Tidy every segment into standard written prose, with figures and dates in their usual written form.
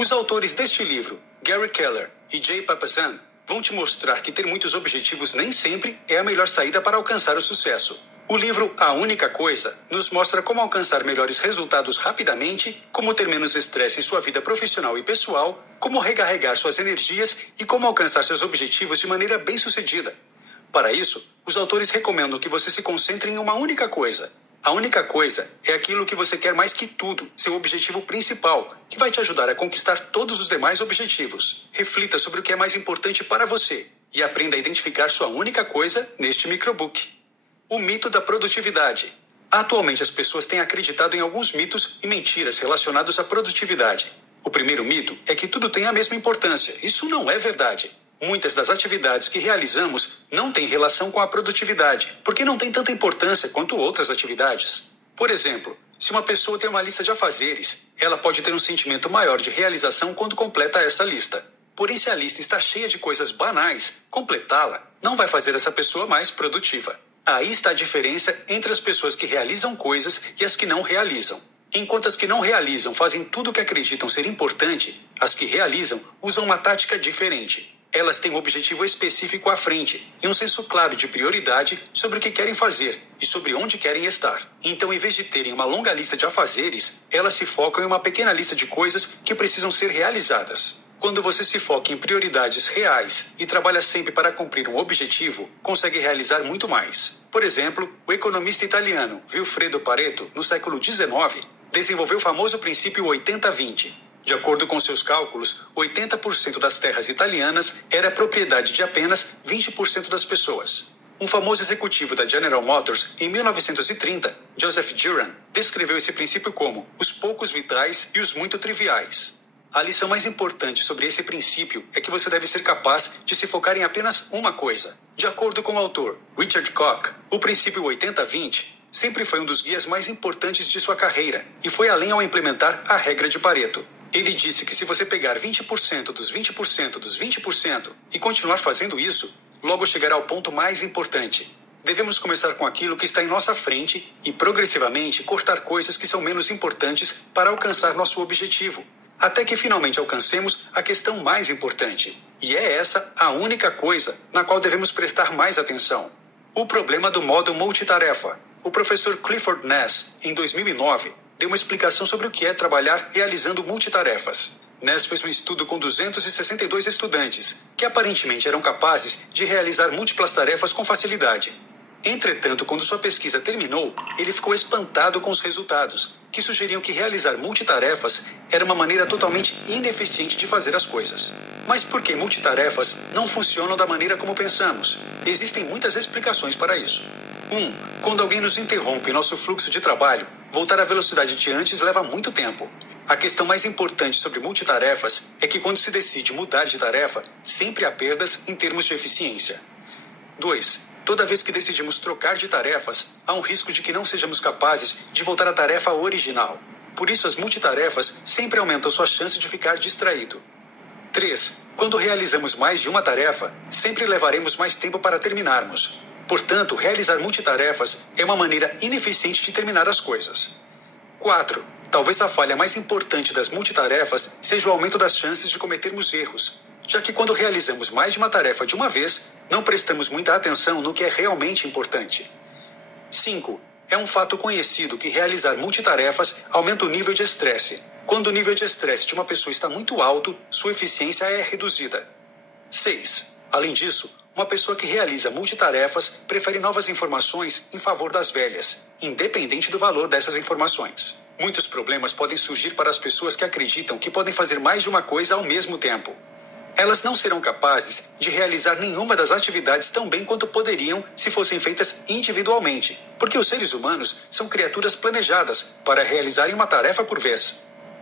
Os autores deste livro, Gary Keller e Jay Papasan, vão te mostrar que ter muitos objetivos nem sempre é a melhor saída para alcançar o sucesso. O livro A Única Coisa nos mostra como alcançar melhores resultados rapidamente, como ter menos estresse em sua vida profissional e pessoal, como recarregar suas energias e como alcançar seus objetivos de maneira bem-sucedida. Para isso, os autores recomendam que você se concentre em uma única coisa. A única coisa é aquilo que você quer mais que tudo, seu objetivo principal, que vai te ajudar a conquistar todos os demais objetivos. Reflita sobre o que é mais importante para você e aprenda a identificar sua única coisa neste microbook. O mito da produtividade. Atualmente as pessoas têm acreditado em alguns mitos e mentiras relacionados à produtividade. O primeiro mito é que tudo tem a mesma importância. Isso não é verdade. Muitas das atividades que realizamos não têm relação com a produtividade, porque não têm tanta importância quanto outras atividades. Por exemplo, se uma pessoa tem uma lista de afazeres, ela pode ter um sentimento maior de realização quando completa essa lista. Porém, se a lista está cheia de coisas banais, completá-la não vai fazer essa pessoa mais produtiva. Aí está a diferença entre as pessoas que realizam coisas e as que não realizam. Enquanto as que não realizam fazem tudo o que acreditam ser importante, as que realizam usam uma tática diferente. Elas têm um objetivo específico à frente e um senso claro de prioridade sobre o que querem fazer e sobre onde querem estar. Então, em vez de terem uma longa lista de afazeres, elas se focam em uma pequena lista de coisas que precisam ser realizadas. Quando você se foca em prioridades reais e trabalha sempre para cumprir um objetivo, consegue realizar muito mais. Por exemplo, o economista italiano Vilfredo Pareto, no século XIX, desenvolveu o famoso princípio 80-20. De acordo com seus cálculos, 80% das terras italianas era propriedade de apenas 20% das pessoas. Um famoso executivo da General Motors, em 1930, Joseph Juran, descreveu esse princípio como os poucos vitais e os muito triviais. A lição mais importante sobre esse princípio é que você deve ser capaz de se focar em apenas uma coisa. De acordo com o autor Richard Koch, o princípio 80-20 sempre foi um dos guias mais importantes de sua carreira e foi além ao implementar a regra de Pareto. Ele disse que se você pegar 20% dos 20% dos 20% e continuar fazendo isso, logo chegará ao ponto mais importante. Devemos começar com aquilo que está em nossa frente e progressivamente cortar coisas que são menos importantes para alcançar nosso objetivo, até que finalmente alcancemos a questão mais importante. E é essa a única coisa na qual devemos prestar mais atenção. O problema do modo multitarefa. O professor Clifford Ness, em 2009, deu uma explicação sobre o que é trabalhar realizando multitarefas. Ness fez um estudo com 262 estudantes, que aparentemente eram capazes de realizar múltiplas tarefas com facilidade. Entretanto, quando sua pesquisa terminou, ele ficou espantado com os resultados, que sugeriam que realizar multitarefas era uma maneira totalmente ineficiente de fazer as coisas. Mas por que multitarefas não funcionam da maneira como pensamos? Existem muitas explicações para isso. 1. Quando alguém nos interrompe nosso fluxo de trabalho, voltar à velocidade de antes leva muito tempo. A questão mais importante sobre multitarefas é que quando se decide mudar de tarefa, sempre há perdas em termos de eficiência. 2. Toda vez que decidimos trocar de tarefas, há um risco de que não sejamos capazes de voltar à tarefa original. Por isso, as multitarefas sempre aumentam sua chance de ficar distraído. 3. Quando realizamos mais de uma tarefa, sempre levaremos mais tempo para terminarmos. Portanto, realizar multitarefas é uma maneira ineficiente de terminar as coisas. 4. Talvez a falha mais importante das multitarefas seja o aumento das chances de cometermos erros, já que quando realizamos mais de uma tarefa de uma vez, não prestamos muita atenção no que é realmente importante. 5. É um fato conhecido que realizar multitarefas aumenta o nível de estresse. Quando o nível de estresse de uma pessoa está muito alto, sua eficiência é reduzida. 6. Além disso, uma pessoa que realiza multitarefas prefere novas informações em favor das velhas, independente do valor dessas informações. Muitos problemas podem surgir para as pessoas que acreditam que podem fazer mais de uma coisa ao mesmo tempo. Elas não serão capazes de realizar nenhuma das atividades tão bem quanto poderiam se fossem feitas individualmente, porque os seres humanos são criaturas planejadas para realizarem uma tarefa por vez.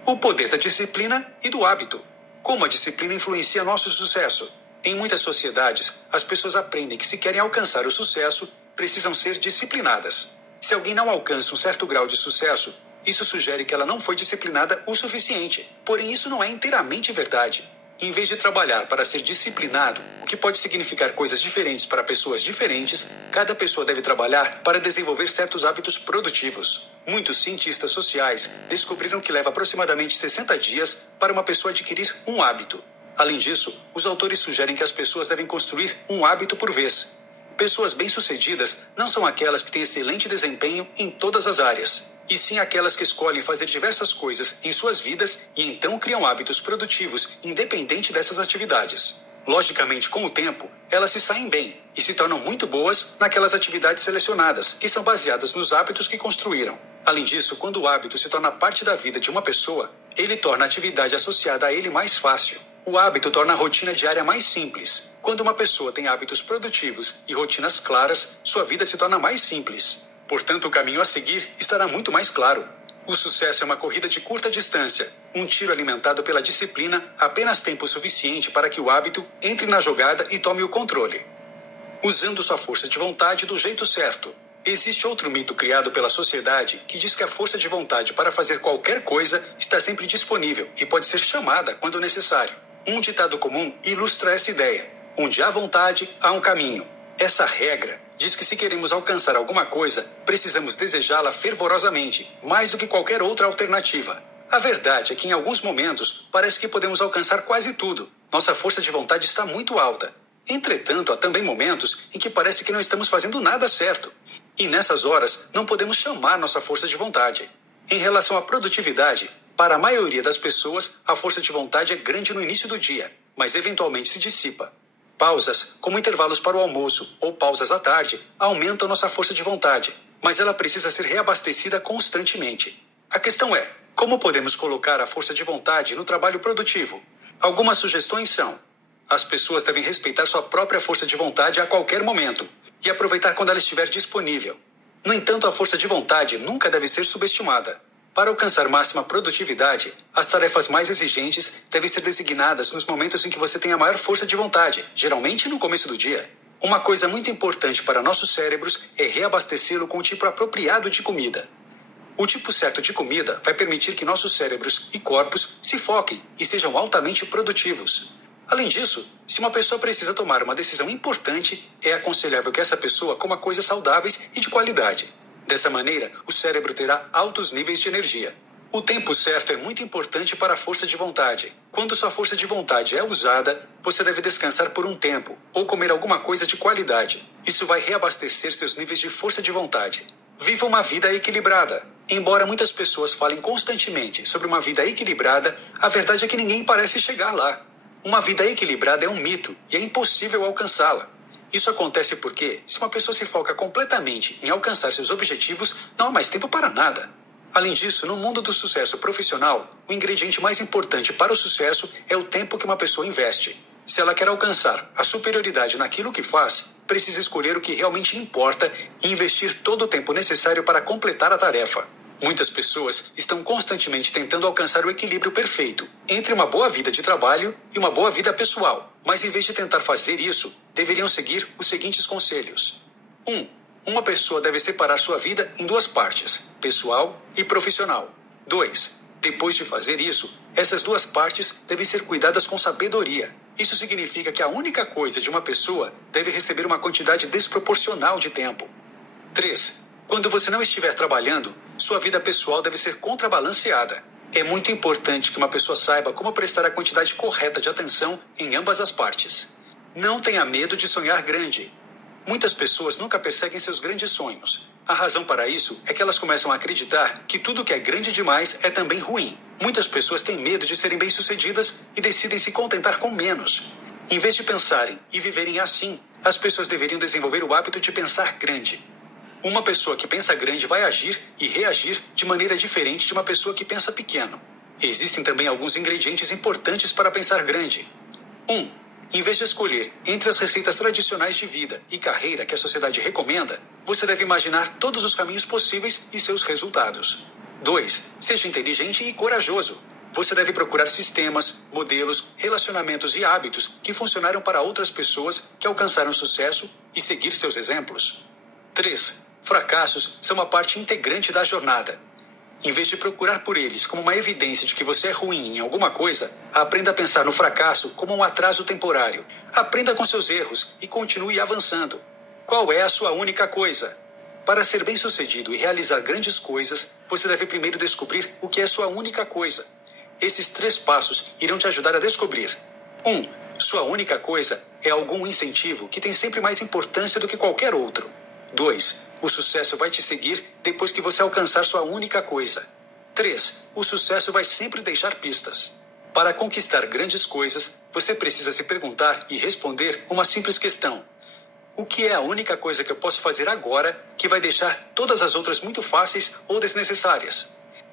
O poder da disciplina e do hábito. Como a disciplina influencia nosso sucesso? Em muitas sociedades, as pessoas aprendem que se querem alcançar o sucesso, precisam ser disciplinadas. Se alguém não alcança um certo grau de sucesso, isso sugere que ela não foi disciplinada o suficiente. Porém, isso não é inteiramente verdade. Em vez de trabalhar para ser disciplinado, o que pode significar coisas diferentes para pessoas diferentes, cada pessoa deve trabalhar para desenvolver certos hábitos produtivos. Muitos cientistas sociais descobriram que leva aproximadamente 60 dias para uma pessoa adquirir um hábito. Além disso, os autores sugerem que as pessoas devem construir um hábito por vez. Pessoas bem-sucedidas não são aquelas que têm excelente desempenho em todas as áreas, e sim aquelas que escolhem fazer diversas coisas em suas vidas e então criam hábitos produtivos independente dessas atividades. Logicamente, com o tempo, elas se saem bem e se tornam muito boas naquelas atividades selecionadas, que são baseadas nos hábitos que construíram. Além disso, quando o hábito se torna parte da vida de uma pessoa, ele torna a atividade associada a ele mais fácil. O hábito torna a rotina diária mais simples. Quando uma pessoa tem hábitos produtivos e rotinas claras, sua vida se torna mais simples. Portanto, o caminho a seguir estará muito mais claro. O sucesso é uma corrida de curta distância. Um tiro alimentado pela disciplina, apenas tempo suficiente para que o hábito entre na jogada e tome o controle. Usando sua força de vontade do jeito certo. Existe outro mito criado pela sociedade que diz que a força de vontade para fazer qualquer coisa está sempre disponível e pode ser chamada quando necessário. Um ditado comum ilustra essa ideia. Onde há vontade, há um caminho. Essa regra diz que se queremos alcançar alguma coisa, precisamos desejá-la fervorosamente, mais do que qualquer outra alternativa. A verdade é que em alguns momentos parece que podemos alcançar quase tudo. Nossa força de vontade está muito alta. Entretanto, há também momentos em que parece que não estamos fazendo nada certo. E nessas horas, não podemos chamar nossa força de vontade. Em relação à produtividade, para a maioria das pessoas, a força de vontade é grande no início do dia, mas eventualmente se dissipa. Pausas, como intervalos para o almoço ou pausas à tarde, aumentam nossa força de vontade, mas ela precisa ser reabastecida constantemente. A questão é, como podemos colocar a força de vontade no trabalho produtivo? Algumas sugestões são: as pessoas devem respeitar sua própria força de vontade a qualquer momento e aproveitar quando ela estiver disponível. No entanto, a força de vontade nunca deve ser subestimada. Para alcançar máxima produtividade, as tarefas mais exigentes devem ser designadas nos momentos em que você tem a maior força de vontade, geralmente no começo do dia. Uma coisa muito importante para nossos cérebros é reabastecê-lo com o tipo apropriado de comida. O tipo certo de comida vai permitir que nossos cérebros e corpos se foquem e sejam altamente produtivos. Além disso, se uma pessoa precisa tomar uma decisão importante, é aconselhável que essa pessoa coma coisas saudáveis e de qualidade. Dessa maneira, o cérebro terá altos níveis de energia. O tempo certo é muito importante para a força de vontade. Quando sua força de vontade é usada, você deve descansar por um tempo ou comer alguma coisa de qualidade. Isso vai reabastecer seus níveis de força de vontade. Viva uma vida equilibrada. Embora muitas pessoas falem constantemente sobre uma vida equilibrada, a verdade é que ninguém parece chegar lá. Uma vida equilibrada é um mito e é impossível alcançá-la. Isso acontece porque, se uma pessoa se foca completamente em alcançar seus objetivos, não há mais tempo para nada. Além disso, no mundo do sucesso profissional, o ingrediente mais importante para o sucesso é o tempo que uma pessoa investe. Se ela quer alcançar a superioridade naquilo que faz, precisa escolher o que realmente importa e investir todo o tempo necessário para completar a tarefa. Muitas pessoas estão constantemente tentando alcançar o equilíbrio perfeito entre uma boa vida de trabalho e uma boa vida pessoal, mas em vez de tentar fazer isso, deveriam seguir os seguintes conselhos. 1. Uma pessoa deve separar sua vida em duas partes, pessoal e profissional. 2. Depois de fazer isso, essas duas partes devem ser cuidadas com sabedoria. Isso significa que a única coisa de uma pessoa deve receber uma quantidade desproporcional de tempo. 3. Quando você não estiver trabalhando, sua vida pessoal deve ser contrabalanceada. É muito importante que uma pessoa saiba como prestar a quantidade correta de atenção em ambas as partes. Não tenha medo de sonhar grande. Muitas pessoas nunca perseguem seus grandes sonhos. A razão para isso é que elas começam a acreditar que tudo que é grande demais é também ruim. Muitas pessoas têm medo de serem bem-sucedidas e decidem se contentar com menos. Em vez de pensarem e viverem assim, as pessoas deveriam desenvolver o hábito de pensar grande. Uma pessoa que pensa grande vai agir e reagir de maneira diferente de uma pessoa que pensa pequeno. Existem também alguns ingredientes importantes para pensar grande. 1. Em vez de escolher entre as receitas tradicionais de vida e carreira que a sociedade recomenda, você deve imaginar todos os caminhos possíveis e seus resultados. 2. Seja inteligente e corajoso. Você deve procurar sistemas, modelos, relacionamentos e hábitos que funcionaram para outras pessoas que alcançaram sucesso e seguir seus exemplos. 3. Fracassos são uma parte integrante da jornada. Em vez de procurar por eles como uma evidência de que você é ruim em alguma coisa, aprenda a pensar no fracasso como um atraso temporário. Aprenda com seus erros e continue avançando. Qual é a sua única coisa? Para ser bem-sucedido e realizar grandes coisas, você deve primeiro descobrir o que é sua única coisa. Esses 3 passos irão te ajudar a descobrir. 1. Sua única coisa é algum incentivo que tem sempre mais importância do que qualquer outro. 2. O sucesso vai te seguir depois que você alcançar sua única coisa. 3. O sucesso vai sempre deixar pistas. Para conquistar grandes coisas, você precisa se perguntar e responder uma simples questão. O que é a única coisa que eu posso fazer agora que vai deixar todas as outras muito fáceis ou desnecessárias?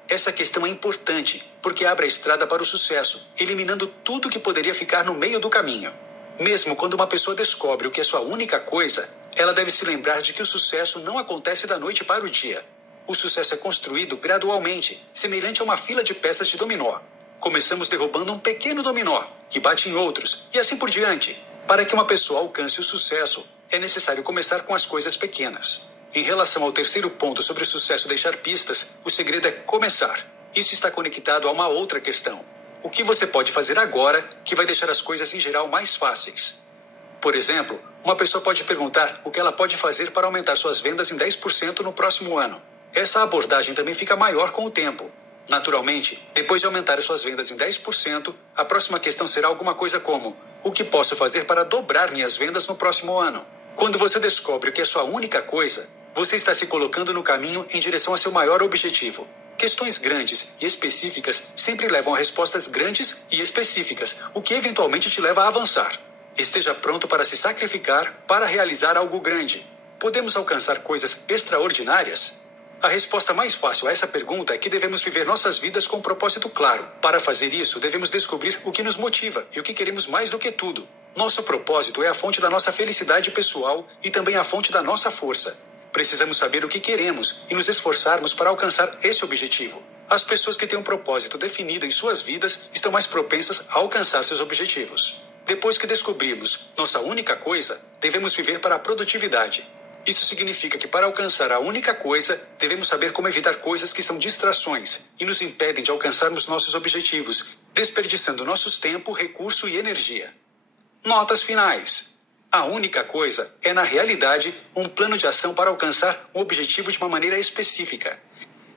Essa questão é importante porque abre a estrada para o sucesso, eliminando tudo que poderia ficar no meio do caminho. Mesmo quando uma pessoa descobre o que é sua única coisa, ela deve se lembrar de que o sucesso não acontece da noite para o dia. O sucesso é construído gradualmente, semelhante a uma fila de peças de dominó. Começamos derrubando um pequeno dominó, que bate em outros, e assim por diante. Para que uma pessoa alcance o sucesso, é necessário começar com as coisas pequenas. Em relação ao terceiro ponto sobre o sucesso deixar pistas, o segredo é começar. Isso está conectado a uma outra questão. O que você pode fazer agora que vai deixar as coisas em geral mais fáceis? Por exemplo, uma pessoa pode perguntar o que ela pode fazer para aumentar suas vendas em 10% no próximo ano. Essa abordagem também fica maior com o tempo. Naturalmente, depois de aumentar suas vendas em 10%, a próxima questão será alguma coisa como: o que posso fazer para dobrar minhas vendas no próximo ano? Quando você descobre o que é sua única coisa, você está se colocando no caminho em direção a seu maior objetivo. Questões grandes e específicas sempre levam a respostas grandes e específicas, o que eventualmente te leva a avançar. Esteja pronto para se sacrificar para realizar algo grande. Podemos alcançar coisas extraordinárias? A resposta mais fácil a essa pergunta é que devemos viver nossas vidas com um propósito claro. Para fazer isso, devemos descobrir o que nos motiva e o que queremos mais do que tudo. Nosso propósito é a fonte da nossa felicidade pessoal e também a fonte da nossa força. Precisamos saber o que queremos e nos esforçarmos para alcançar esse objetivo. As pessoas que têm um propósito definido em suas vidas estão mais propensas a alcançar seus objetivos. Depois que descobrirmos nossa única coisa, devemos viver para a produtividade. Isso significa que para alcançar a única coisa, devemos saber como evitar coisas que são distrações e nos impedem de alcançarmos nossos objetivos, desperdiçando nosso tempo, recurso e energia. Notas finais. A única coisa é, na realidade, um plano de ação para alcançar um objetivo de uma maneira específica.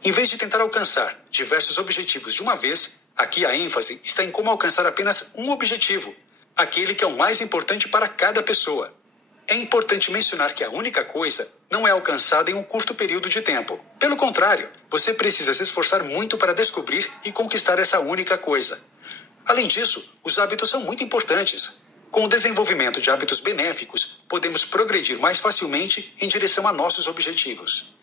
Em vez de tentar alcançar diversos objetivos de uma vez, aqui a ênfase está em como alcançar apenas um objetivo, aquele que é o mais importante para cada pessoa. É importante mencionar que a única coisa não é alcançada em um curto período de tempo. Pelo contrário, você precisa se esforçar muito para descobrir e conquistar essa única coisa. Além disso, os hábitos são muito importantes. Com o desenvolvimento de hábitos benéficos, podemos progredir mais facilmente em direção a nossos objetivos.